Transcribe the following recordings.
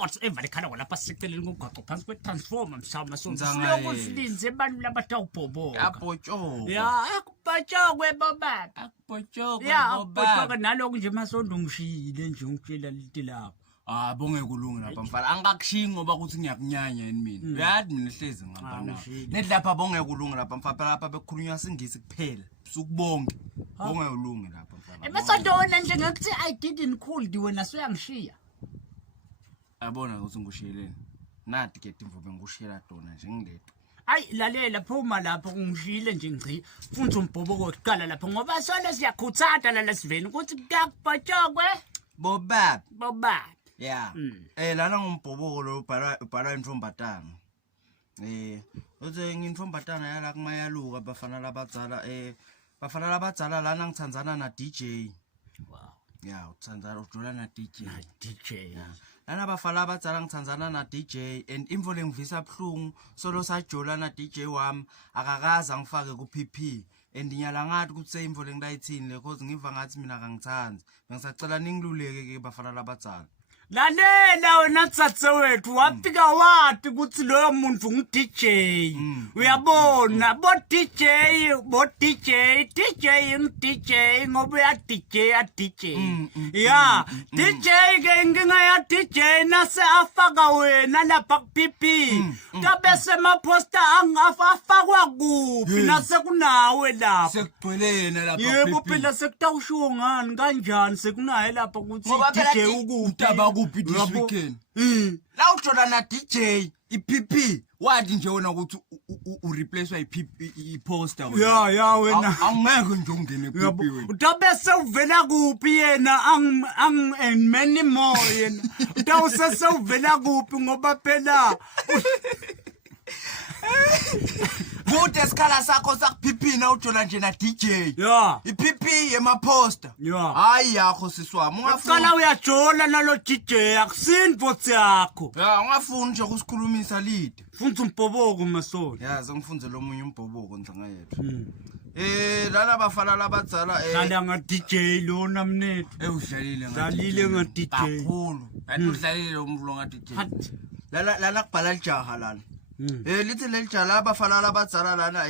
whatever likhala lapha siceleni ngogqaqo phansi kwetransformer msama siloko silinze abantu labatawubhoboka yapotshoko akubhotshokwe bobaba akubhotshoko naloku nje masondo ngishile nje ngitshela lithi lapho bonge kulunga lapha mfana angakushiyi ngoba ukuthi ngiyakunyanya yini mina uyazi mina hlezi ngapha nawo nethi lapha bonge kulunga lapha mfana lapha bekukhulunywa singisi kuphela sukubonge bonge kulunga lapha mfana emasondo wena nje ngekuthi I didn't call wena soyangishiya abona ukuthi ngushiyeleni nathi ke imvume ngushiyela dona nje ngindedwa ayi lalela phuma lapho ngishile nje ngci mfundza umbhoboko wokuqala lapho ngoba sona siyakhuthanda la siveni ukuthi kuyakubhotshokwe bobaba yeah lana ngumbhoboko lo ubhala intombatana uthi ngintombatana yala kumayaluka bafana labadzala lana ngithandzana na DJ yeah uthandzana ujula na DJ lana bafana labadzala ngithandzana na DJ and imvo lengivisa buhlungu solo sajula na DJ wami akakaza ngifake ku PP and inyala ngathi ukuthi imvo lengidayithini le cause ngiva ngathi mina akangithandzi bengisacela ningiluleke ke bafana labadzala lalela wena tsatse wethu wafika wathi ukuthi loyo muntu ngu-DJ uyabona bo-DJ ngu-DJ ngoba uya-DJ ya DJ ke inkinga ya-DJ nase afaka wena lapha ku-PP kabese amaphosta afakwa kuphi nase kunawe lapha sekugcwelene lapha yebo phela sekutawushiwo ngani kanjani sekunaye lapha ukuthi DJ ukuphi kuphi this weekend la ujola na DJ iPP wathi nje wona ukuthi ureplacewa iposter ya wena angeke nje ungene iPP wena utabese uvela kuphi yena and many more yena utawusese uvela kuphi ngoba phela Kude skala sakho sakuPP na ujola nje na DJ iPP yemaposter hayi yakho siswami ungafuna uyajola nalo DJ akusini vote yakho ungafuni nje ukusikhulumisa lide funza umbhoboko masolo yazi ngifunze lo munye umbhoboko ndlanga yethu lana bafana labadzala dlala nga DJ lona mnethu udlalile nga DJ kakhulu kanti udlalile lo mvulo nga DJ lana kubhala lijaha lana lithi lelijala abafana labadzala lana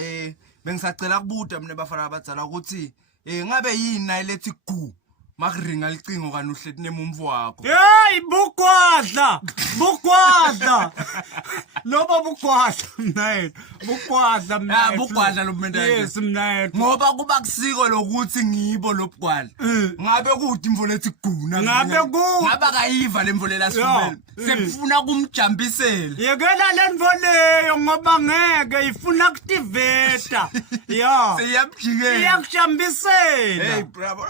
bengisacela kubuda mina bafana labadzala ukuthi ngabe yini nayi lethi gu makuringa licingo kana uhlethi nemumvu wakho hey bukwadla lobo bukwadla mnayethu bukwadla mnayethu bukwadla lo mntu yes mnayethu ngoba kuba kusiko lokuthi ngibo lobukwadla ngabe kuthi imvo lethi guna ngabe kayiva lemvo lela sifumene sekufuna kumjambisela yekela lemvo leyo ngoba ngeke ifuna activate ya seyamjikela iyakujambisela hey bravo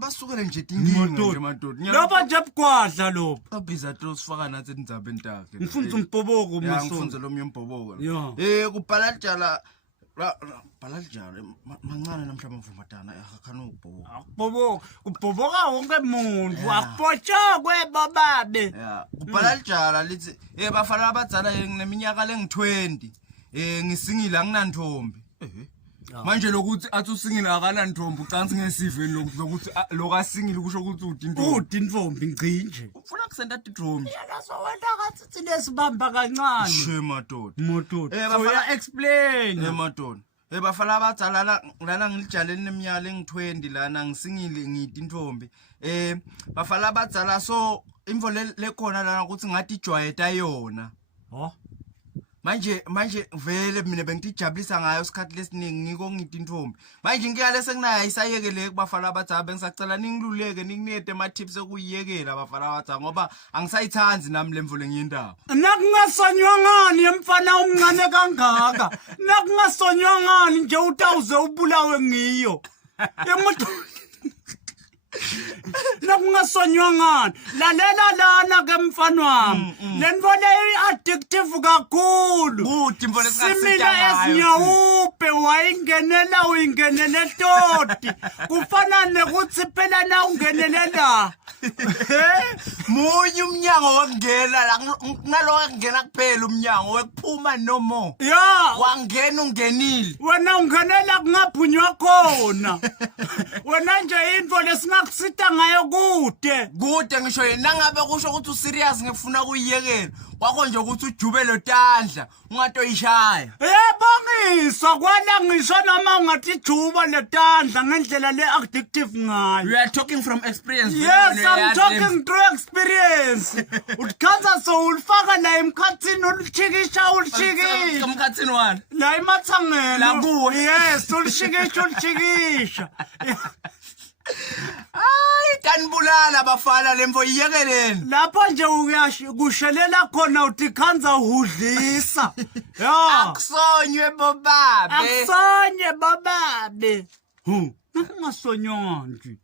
basukele nje tinginga nje madoda loba nje bukwadla lobo abiza to sifaka nathi indzaba entakhe ngifunza umbhoboko masonto ngifunza lo mnye umbhoboko kubhala jala mancane namhlanje mvumatana akakhana ukubhoboka kubhoboka wonke umuntu akubhotshokwe bababe kubhala jala lithi bafana abadzala ngineminyaka lengi-20 ngisingile anginantombi manje lokuthi athi usingile akana ntombi ucansi ngesiveni lokuthi lokasingile kusho ukuthi udintombi ngcinje ufuna kusenda tidromi yalaso wena kathi thina sibamba kancane she madoda bafana explain madoda bafana abadzala lana ngilijaleni neminyaka lengi-20 lana ngisingile ngidintombi bafana abadzala so imvo lekhona lana ukuthi ngathi ijwayeta yona manje vele mina bengitijabulisa ngayo isikhathi lesiningi ngiko ngithi intombi manje ngiyale sekunayo isayekele kubafana abadzala bengisacela ningiluleke ninginete ama tips ekuyiyekela abafana abadzala ngoba angisayithanzi nami lemvo lengiyindaba nakungasonywa ngani emfana omncane kangaka nakungasonywa ngani nje utawuze ubulawe ngiyo emoto nakungasonywa ngani lalela lana ke mfana wami lento le addictive kakhulu simila esinyawupe uyingenele toti kufana nekuthi phela na ungenele la munye umnyango wokungena nalo wokungena kuphela umnyango wekuphuma nomo wangena ungenile wena ungenela kungaphunywa khona wena nje into lesina ngakusita ngayo kude ngisho yena ngabe kusho ukuthi userious ngifuna kuyiyekela kwakho nje ukuthi ujubele tandla ungatoyishaya yebongiswa kwana ngisho noma ngathi juba letandla ngendlela le-addictive ngayo. You are talking from experience. Yes, I'm talking through experience. Utkhanza so ulfaka la emkhathini ulchikisha Emkhathini wani? la emathangeni La kuwe? yes ulchikisha Hayi kanibulala bafana lemfo iyekeleni. lapho nje kushelela khona uthi khanza uhudlisa ya Akusonywe bobabe. akusonye bababe ngasonywa nje.